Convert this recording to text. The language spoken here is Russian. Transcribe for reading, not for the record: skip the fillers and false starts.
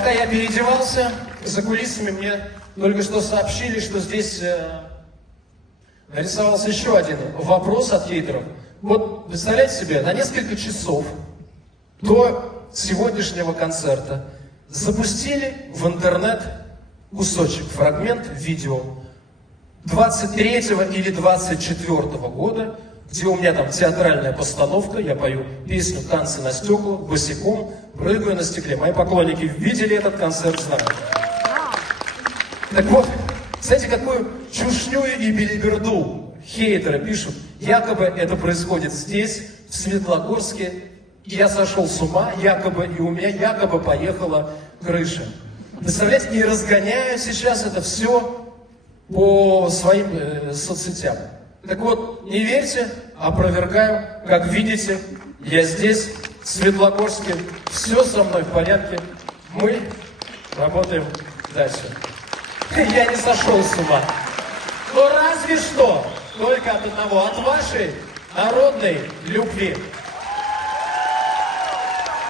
Пока я переодевался, за кулисами мне только что сообщили, что здесь нарисовался еще один вопрос от хейтеров. Вот, представляете себе, на несколько часов до сегодняшнего концерта запустили в интернет кусочек, фрагмент видео 23 или 24 года, где у меня там театральная постановка, я пою песню «Танцы на стеклах», босиком, прыгаю на стекле. Мои поклонники видели этот концерт, знают. Так вот, знаете, какую чушню и белиберду хейтеры пишут? Якобы это происходит здесь, в Светлогорске, и я сошел с ума, якобы, и у меня якобы поехала крыша. Представляете, и разгоняю сейчас это все по своим соцсетям. Так вот, не верьте, опровергаю. Как видите, я здесь, в Светлогорске, все со мной в порядке. Мы работаем дальше. Я не сошел с ума. Но разве что только от одного, от вашей народной любви.